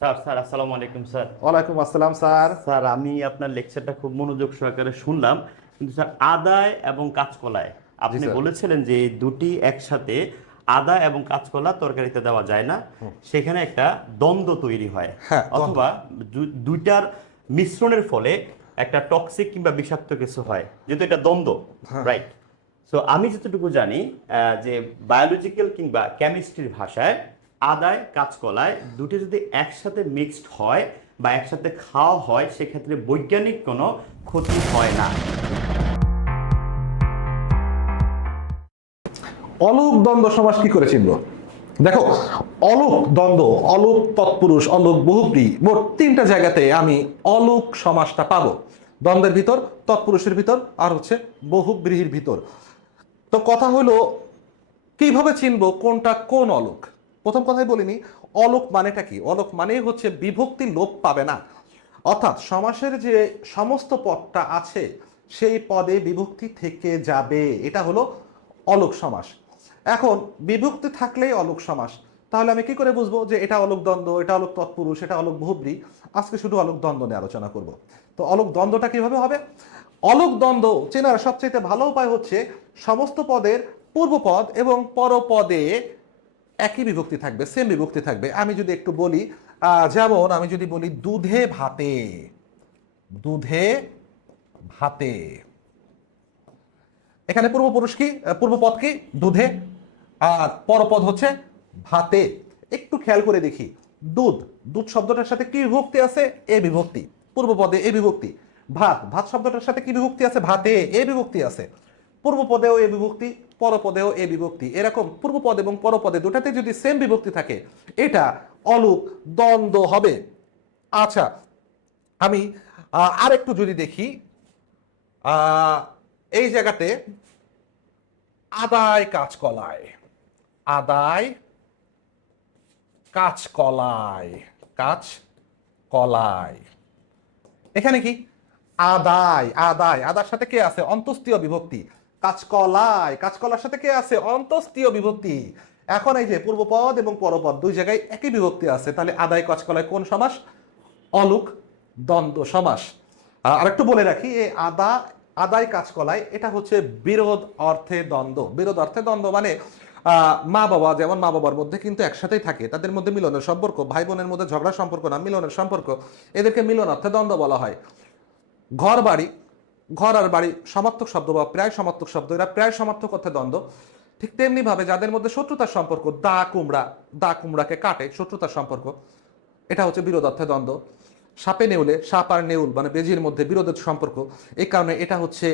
Sir আসসালামু আলাইকুম sir. ওয়ালাইকুম আসসালাম স্যার। স্যার আমি আপনার লেকচারটা খুব মনোযোগ সহকারে শুনলাম, কিন্তু স্যার আদায় এবং কাঁচকলায় জি আপনি স্যার। বলেছিলেন যে এই দুটি একসাথে আদা এবং কাঁচকলা তরকারিতে দেওয়া যায় না, সেখানে একটা দ্বন্দ্ব তৈরি হয় হ্যাঁ, দ্বন্দ্ব। অথবা দুইটার মিশ্রণের ফলে একটা টক্সিক কিংবা বিষাক্ত কিছু হয়, যেহেতু এটা দ্বন্দ্ব, হ্যাঁ। রাইট? সো আমি যতটুকু জানি যে বায়োলজিক্যাল কিংবা কেমিস্ট্রির ভাষায় আদায় কাঁচকলায় দুটি যদি একসাথে মিক্সড হয় বা একসাথে খাওয়া হয়, সেক্ষেত্রে বৈজ্ঞানিক কোনো ক্ষতি হয় না। অলোক দ্বন্দ্ব সমাস কি করে চিনব? দেখো, অলোক দ্বন্দ্ব, অলোক তৎপুরুষ, অলোক বহুব্রী, মোট তিনটা জায়গাতে আমি অলোক সমাসটা পাবো। দ্বন্দ্বের ভিতর, তৎপুরুষের ভিতর, আর হচ্ছে বহুব্রীহির ভিতর। তো কথা হলো, কিভাবে চিনবো কোনটা কোন অলোক? প্রথম কথাই বলিনি, অলোক মানেটা কি? অলোক মানেই হচ্ছে বিভক্তি লোপ পাবে না। অর্থাৎ সমাসের যে সমস্ত পদটা আছে সেই পদে বিভক্তি থেকে যাবে, এটা হলো অলোক সমাস। এখন বিভক্তি থাকলেই অলোক সমাস। তাহলে আমি কি করে বুঝবো যে এটা অলোক দ্বন্দ্ব, এটা অলোক তৎপুরুষ, এটা অলোক বহুব্রী? আজকে শুধু অলোক দ্বন্দ্ব নিয়ে আলোচনা করব। তো অলোক দ্বন্দ্বটা কিভাবে হবে? অলোক দ্বন্দ্ব চেনার সবচেয়ে ভালো উপায় হচ্ছে সমস্ত পদের পূর্বপদ এবং পরপদে একই বিভক্তি থাকবে, সেম বিভক্তি থাকবে। আমি যদি একটু বলি, যেমন আমি যদি বলি দুধে ভাতে, দুধে ভাতে, এখানে পূর্বপুরুষ কি, পূর্বপদ কি? দুধে, আর পরপদ হচ্ছে ভাতে। একটু খেয়াল করে দেখি, দুধ, দুধ শব্দটার সাথে কি বিভক্তি আছে? এ বিভক্তি, পূর্বপদে এ বিভক্তি। ভাত, ভাত শব্দটার সাথে কি বিভক্তি আছে? ভাতে এ বিভক্তি আছে। পূর্বপদেও এ বিভক্তি, পরপদেও এ বিভক্তি। এরকম পূর্বপদ এবং পরপদে দুটাতে যদি সেম বিভক্তি থাকে, এটা অলোক দ্বন্দ্ব হবে। আচ্ছা, আমি আরেকটু যদি দেখি, আহ, এই জায়গাতে আদায় কাঁচকলায়, আদায় কাঁচকলায়, কাঁচকলায়, এখানে কি? আদায়, আদায়, আদার সাথে কে আছে? অন্তস্তীয় বিভক্তি। কাঁচকলায়, কাঁচকলার সাথে কে আছে? অন্তস্তীয় বিভক্তি। এখন এই যে পূর্বপদ এবং পরপদ দুই জায়গায় একই বিভক্তি আছে, তাহলে আদায় কাঁচকলায় কোন সমাস? অলোক দ্বন্দ্ব সমাস। আরেকটু বলে রাখি, এই আদায় কাঁচকলায় এটা হচ্ছে বিরোধ অর্থে দ্বন্দ্ব। বিরোধ অর্থে দ্বন্দ্ব মানে মা বাবা, যেমন মা বাবার মধ্যে কিন্তু একসাথেই থাকে, তাদের মধ্যে মিলনের সম্পর্ক, ভাই বোনের মধ্যে ঝগড়ার সম্পর্ক না, মিলনের সম্পর্ক, এদেরকে মিলন অর্থে দ্বন্দ্ব বলা হয়। ঘর বাড়ি, ঘর আর বাড়ি সমার্থক শব্দ বা প্রায় সমার্থক শব্দ, এরা প্রায় সমার্থক অর্থে দ্বন্দ্ব। ঠিক তেমনি ভাবে যাদের মধ্যে শত্রুতার সম্পর্ক, দা কুমড়া, দা কুমড়াকে কাটে, শত্রুতার সম্পর্ক, এটা হচ্ছে বিরোধ অর্থে দ্বন্দ্ব। সাপে নেউলে, সাপ আর নেউল মানে বেজির মধ্যে বিরোধের সম্পর্ক, এই কারণে এটা হচ্ছে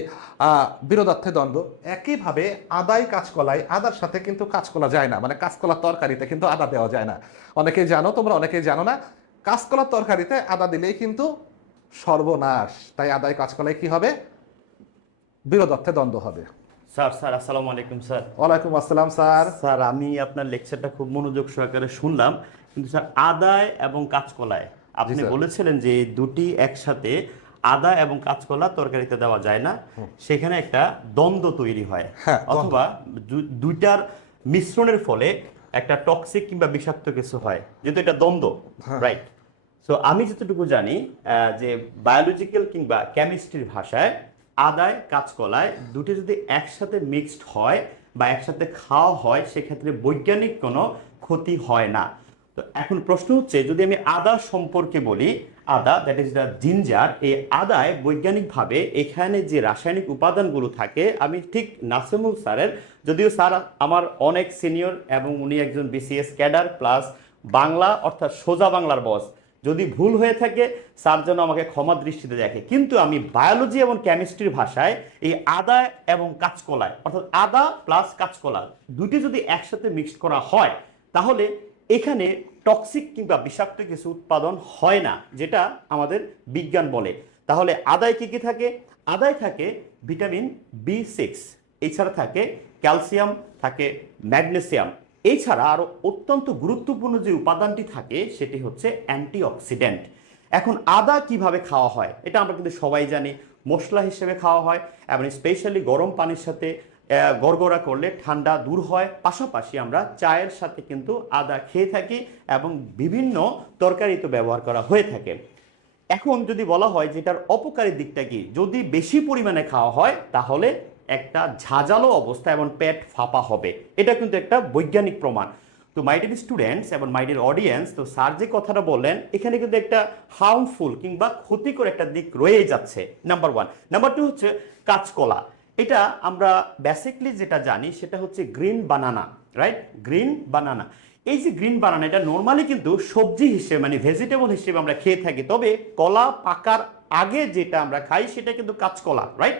বিরোধার্থে দ্বন্দ্ব। একইভাবে আদায় কাঁচকলায়, আদার সাথে কিন্তু কাঁচকলা যায় না, মানে কাঁচকলার তরকারিতে কিন্তু আদা দেওয়া যায় না। অনেকেই জানো, তোমরা অনেকেই জানো না, কাঁচকলার তরকারিতে আদা দিলেই কিন্তু সর্বনাশ। তাই আদায় কাঁচকলায় কি হবে? বিরোধার্থে দ্বন্দ্ব হবে। স্যার আসসালামু আলাইকুম স্যার। ওয়ালাইকুম আসসালাম স্যার। স্যার আমি আপনার লেকচারটা খুব মনোযোগ সহকারে শুনলাম, কিন্তু স্যার আদায় এবং কাঁচকলায় জি আপনি স্যার। বলেছিলেন যে এই দুটি একসাথে আদা এবং কাঁচকলা তরকারিতে দেওয়া যায় না, সেখানে একটা দ্বন্দ্ব তৈরি হয় হ্যাঁ, দ্বন্দ্ব। অথবা দুইটার মিশ্রণের ফলে একটা টক্সিক কিংবা বিষাক্ত কিছু হয়, যেহেতু এটা দ্বন্দ্ব, হ্যাঁ। রাইট? সো আমি যতটুকু জানি যে বায়োলজিক্যাল কিংবা কেমিস্ট্রির ভাষায় আদায় কাঁচকলায় দুটি যদি একসাথে মিক্সড হয় বা একসাথে খাওয়া হয়, সেক্ষেত্রে বৈজ্ঞানিক কোনো ক্ষতি হয় না। তো এখন প্রশ্ন হচ্ছে, যদি আমি আদা সম্পর্কে বলি, আদা দ্যাট ইজ দ্য জিঞ্জার, এই আদায় বৈজ্ঞানিকভাবে এখানে যে রাসায়নিক উপাদানগুলো থাকে, আমি ঠিক নাসিমুল স্যারের, যদিও স্যার আমার অনেক সিনিয়র এবং উনি একজন বিসিএস ক্যাডার প্লাস বাংলা অর্থাৎ সোজা বাংলার বস, যদি ভুল হয়ে থাকে স্যার যেন আমাকে ক্ষমা দৃষ্টিতে দেখে, কিন্তু আমি বায়োলজি এবং কেমিস্ট্রির ভাষায় এই আদা এবং কাঁচকলায়, অর্থাৎ আদা প্লাস কাঁচকলা দুটি যদি একসাথে মিক্সড করা হয়, তাহলে এখানে টক্সিক কিংবা বিষাক্ত কিছু উৎপাদন হয় না, যেটা আমাদের বিজ্ঞান বলে। তাহলে আদায় কি কি থাকে? আদায় থাকে ভিটামিন বি6, এছাড়া থাকে ক্যালসিয়াম, থাকে ম্যাগনেসিয়াম, এছাড়া আরও অত্যন্ত গুরুত্বপূর্ণ যে উপাদানটি থাকে সেটি হচ্ছে অ্যান্টিঅক্সিডেন্ট। এখন আদা কিভাবে খাওয়া হয় এটা আমরা কিন্তু সবাই জানি, মশলা হিসেবে খাওয়া হয় এবং স্পেশালি গরম পানির সাথে গড়গড়া করলে ঠান্ডা দূর হয়। পাশাপাশি আমরা চায়ের সাথে কিন্তু আদা খেয়ে থাকি এবং বিভিন্ন তরকারিতে ব্যবহার করা হয়ে থাকে। এখন যদি বলা হয় যে এটার অপকারী দিকটা কি, যদি বেশি পরিমাণে খাওয়া হয় তাহলে একটা ঝাঁঝালো অবস্থা এবং পেট ফাঁপা হবে, এটা কিন্তু একটা বৈজ্ঞানিক প্রমাণ। তো মাই ডিয়ার স্টুডেন্টস এবং মাই ডিয়ার অডিয়েন্স, তো স্যার যে কথাটা বললেন এখানে কিন্তু একটা হার্মফুল কিংবা ক্ষতিকর একটা দিক রয়ে যাচ্ছে, নাম্বার ওয়ান। নাম্বার টু হচ্ছে কাঁচকলা। এটা আমরা বেসিকলি যেটা জানি সেটা হচ্ছে গ্রিন বানানা, রাইট? গ্রিন বানানা, এই যে গ্রিন বানানা এটা নর্মালি কিন্তু সবজি হিসেবে মানে ভেজিটেবল হিসেবে আমরা খেয়ে থাকি, তবে কলা পাকার আগে যেটা আমরা খাই সেটা কিন্তু কাঁচকলা, রাইট?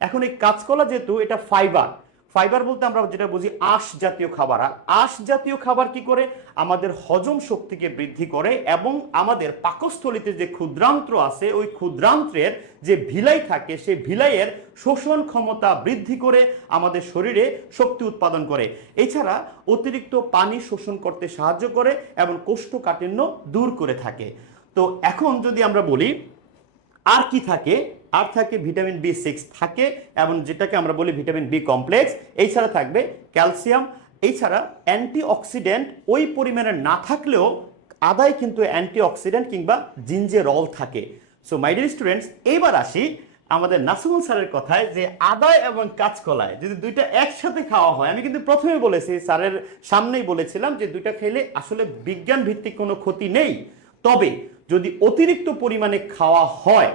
এখন এই কাঁচকলা যেহেতু এটা ফাইবার, ফাইবার বলতে আমরা যেটা বুঝি আঁশ জাতীয় খাবার। আর আঁশ জাতীয় খাবার কি করে? আমাদের হজম শক্তিকে বৃদ্ধি করে এবং আমাদের পাকস্থলীতে যে ক্ষুদ্রান্ত্র আছে ওই ক্ষুদ্রান্ত্রের যে ভিলাই থাকে সেই ভিলাইয়ের শোষণ ক্ষমতা বৃদ্ধি করে আমাদের শরীরে শক্তি উৎপাদন করে। এছাড়া অতিরিক্ত পানি শোষণ করতে সাহায্য করে এবং কোষ্ঠকাঠিন্য দূর করে থাকে। তো এখন যদি আমরা বলি আর কি থাকে, আর থাকে ভিটামিন বি6 থাকে এবং যেটাকে আমরা বলি ভিটামিন বি কমপ্লেক্স। এছাড়া থাকবে ক্যালসিয়াম। এছাড়া অ্যান্টিঅক্সিডেন্ট ওই পরিমাণে না থাকলেও আদায় কিন্তু অ্যান্টিঅক্সিডেন্ট কিংবা জিঞ্জেরল থাকে। সো মাই ডিয়ার স্টুডেন্টস, এইবার আসি আমাদের নাসিমুল স্যারের কথায় যে আদায় এবং কাঁচকলায় যদি দুইটা একসাথে খাওয়া হয়, আমি কিন্তু প্রথমে বলেছি, স্যারের সামনেই বলেছিলাম যে দুইটা খেলে আসলে বিজ্ঞান ভিত্তিক কোনো ক্ষতি নেই, তবে যদি অতিরিক্ত পরিমাণে খাওয়া হয়,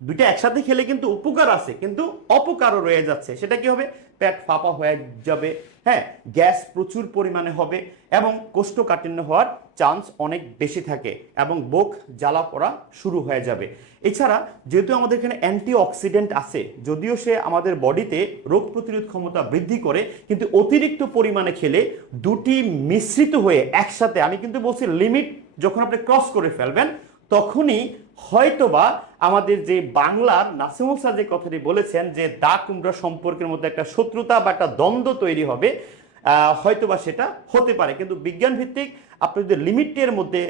দুইটা একসাথে খেলে কিন্তু উপকার আছে কিন্তু অপকারও রয়ে যাচ্ছে। সেটা কি হবে? পেট ফাঁপা হয়ে যাবে, হ্যাঁ, গ্যাস প্রচুর পরিমাণে হবে এবং কোষ্ঠকাঠিন্য হওয়ার চান্স অনেক বেশি থাকে এবং বুক জ্বালা পড়া শুরু হয়ে যাবে। এছাড়া যেহেতু আমাদের এখানে অ্যান্টিঅক্সিডেন্ট আছে, যদিও সে আমাদের বডিতে রোগ প্রতিরোধ ক্ষমতা বৃদ্ধি করে, কিন্তু অতিরিক্ত পরিমাণে খেলে দুটি মিশ্রিত হয়ে একসাথে, আমি কিন্তু বলছি লিমিট যখন আপনি ক্রস করে ফেলবেন তখনই হয়তোবা আমাদের যে বাংলার নাসিমুল স্যার যে কথাটি বলেছেন যে দা কুমড়া সম্পর্কের মধ্যে একটা শত্রুতা বা একটা দ্বন্দ্ব তৈরি হবে, হয়তোবা সেটা হতে পারে। কিন্তু বিজ্ঞান ভিত্তিক আপনি যদি লিমিটের মধ্যে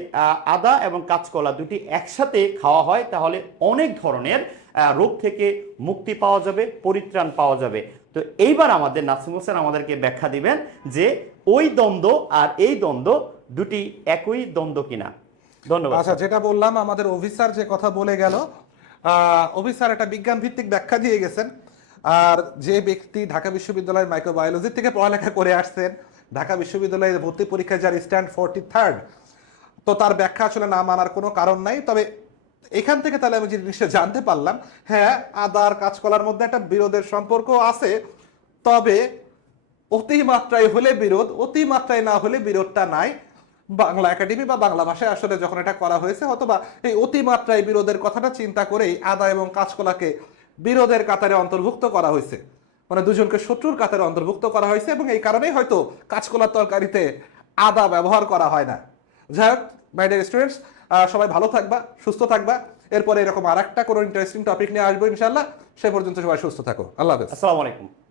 আদা এবং কাঁচকলা দুটি একসাথে খাওয়া হয় তাহলে অনেক ধরনের রোগ থেকে মুক্তি পাওয়া যাবে, পরিত্রাণ পাওয়া যাবে। তো এইবার আমাদের নাসিমুল স্যার আমাদেরকে ব্যাখ্যা দিবেন যে ওই দ্বন্দ্ব আর এই দ্বন্দ্ব দুটি একই দ্বন্দ্ব কিনা। ধন্যবাদ। আচ্ছা, যেটা বললাম আমাদের অফিসার যে কথা বলে গেল, অফিসার একটা বিজ্ঞান ভিত্তিক ব্যাখ্যা দিয়ে গেছেন। আর যে ব্যক্তি ঢাকা বিশ্ববিদ্যালয়ের মাইক্রোবায়োলজি থেকে পড়ালেখা করে আসছেন, ঢাকা বিশ্ববিদ্যালয়ের ভর্তি পরীক্ষায় যার স্ট্যান্ড 43rd, তো তার ব্যাখ্যা আসলে না মানার কোনো কারণ নাই। তবে এখান থেকে তাহলে আমি যে জিনিসটা জানতে পারলাম, হ্যাঁ, আদা আর কাঁচকলার মধ্যে একটা বিরোধের সম্পর্ক আছে, তবে অতিমাত্রায় হলে বিরোধ, অতিমাত্রায় না হলে বিরোধটা নাই। বাংলা একাডেমি বা বাংলা ভাষায় আসলে যখন এটা করা হয়েছে, অথবা এই অতিমাত্রায় বিরোধের কথাটা চিন্তা করেই আদা এবং কাঁচকলাকে বিরোধের কাতারে অন্তর্ভুক্ত করা হয়েছে, মানে দুজনকে শত্রুর কাতারে অন্তর্ভুক্ত করা হয়েছে, এবং এই কারণেই হয়তো কাঁচকলার তরকারিতে আদা ব্যবহার করা হয় না। যাই হোক, মাই ডিয়ার স্টুডেন্টস, সবাই ভালো থাকবা, সুস্থ থাকবা। এরপরে এরকম আর একটা কোনো ইন্টারেস্টিং টপিক নিয়ে আসবো ইনশাল্লাহ। সে পর্যন্ত সবাই সুস্থ থাকো। আল্লাহ হাফেজ। আসসালামু আলাইকুম।